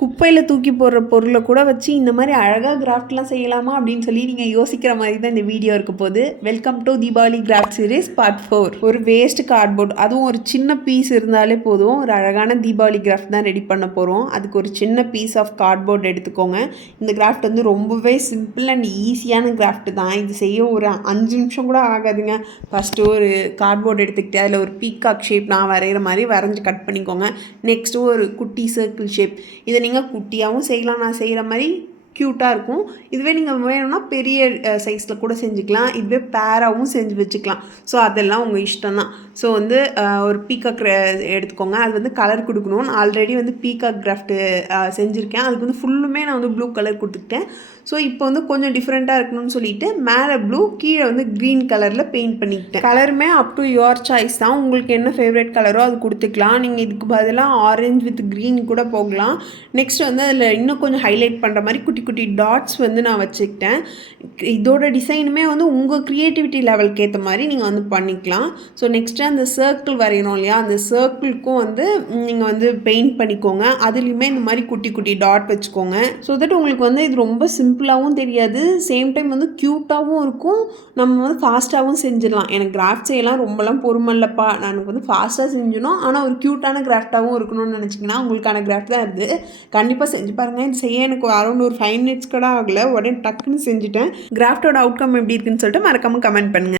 குப்பையில் தூக்கி போடுற பொருளை கூட வச்சு இந்த மாதிரி அழகாக கிராஃப்ட்லாம் செய்யலாமா அப்படின்னு சொல்லி நீங்கள் யோசிக்கிற மாதிரி தான் இந்த வீடியோ இருக்க போது. Welcome to Deepavali craft series part 4. ஒரு வேஸ்ட் கார்ட்போர்ட், அதுவும் ஒரு சின்ன பீஸ் இருந்தாலே போதும். ஒரு அழகான தீபாவளி கிராஃப்ட் தான் ரெடி பண்ண போகிறோம். அதுக்கு ஒரு சின்ன பீஸ் ஆஃப் கார்ட்போர்ட் எடுத்துக்கோங்க. இந்த கிராஃப்ட் வந்து ரொம்பவே சிம்பிள் அண்ட் ஈஸியான கிராஃப்ட் தான். இது செய்ய ஒரு 5 நிமிஷம் கூட ஆகாதுங்க. ஃபஸ்ட்டு ஒரு கார்ட்போர்ட் எடுத்துக்கிட்டு அதில் ஒரு பீகாக் ஷேப் நான் வரைகிற மாதிரி வரைஞ்சி கட் பண்ணிக்கோங்க. நெக்ஸ்ட்டு ஒரு குட்டி சர்க்கிள் ஷேப். இதை நீங்கள் குட்டியாகவும் செய்யலாம், நான் செய்கிற மாதிரி க்யூட்டாக இருக்கும். இதுவே நீங்கள் வேணும்னா பெரிய சைஸில் கூட செஞ்சுக்கலாம். இதுவே பேராகவும் செஞ்சு வச்சுக்கலாம். ஸோ அதெல்லாம் உங்கள் இஷ்டம் தான். ஸோ வந்து ஒரு பீகாக் எடுத்துக்கோங்க. அது வந்து கலர் கொடுக்கணும். நான் ஆல்ரெடி வந்து பீகாக் கிராஃப்ட்டு செஞ்சுருக்கேன். அதுக்கு வந்து ஃபுல்லுமே நான் வந்து ப்ளூ கலர் கொடுத்துக்கிட்டேன். ஸோ இப்போ வந்து கொஞ்சம் டிஃப்ரெண்ட்டாக இருக்கணும்னு சொல்லிட்டு மேலே ப்ளூ, கீழே வந்து க்ரீன் கலரில் பெயிண்ட் பண்ணிக்கிட்டேன். கலருமே அப் டு யுவர் சாய்ஸ் தான். உங்களுக்கு என்ன ஃபேவரட் கலரோ அது கொடுத்துக்கலாம். நீங்கள் இதுக்கு பதிலாக ஆரஞ்ச் வித் க்ரீன் கூட போகலாம். நெக்ஸ்ட் வந்து அதில் இன்னும் கொஞ்சம் ஹைலைட் பண்ணுற மாதிரி குட்டி குட்டி டாட்ஸ் வந்து நான் வச்சுக்கிட்டேன். இதோட டிசைனுமே வந்து உங்கள் க்ரியேட்டிவிட்டி லெவலுக்கு ஏற்ற மாதிரி நீங்கள் வந்து பண்ணிக்கலாம். ஸோ நெக்ஸ்ட்டு அந்த சர்க்கிள் வரையணும் இல்லையா, அந்த சர்க்கிள்க்கும் வந்து நீங்கள் வந்து பெயிண்ட் பண்ணிக்கோங்க. அதுலேயுமே இந்த மாதிரி குட்டி குட்டி டாட் வச்சுக்கோங்க. ஸோ தட் உங்களுக்கு வந்து இது ரொம்ப சிம்பிளாகவும் தெரியாது, சேம் டைம் வந்து க்யூட்டாகவும் இருக்கும். நம்ம வந்து ஃபாஸ்ட்டாகவும் செஞ்சிடலாம். எனக்கு கிராஃப்ட் செய்யலாம் ரொம்பலாம் பொறுமை இல்லைப்பா, நான் வந்து ஃபாஸ்ட்டாக செஞ்சிடணும், ஆனால் ஒரு க்யூட்டான கிராஃப்டாகவும் இருக்கணும்னு நினச்சிங்கன்னா உங்களுக்கான கிராஃப்ட் தான் இருக்குது. கண்டிப்பாக செஞ்சு பாருங்கள். இது செய்ய எனக்கு அரௌண்ட் ஒரு 5 மினிட்ஸ் கூட ஆகலை, உடனே டக்குன்னு செஞ்சுட்டேன். கிராஃப்டோட அவுட்கம் எப்படி இருக்குன்னு சொல்லிட்டு மறக்காமல் கமெண்ட் பண்ணுங்கள்.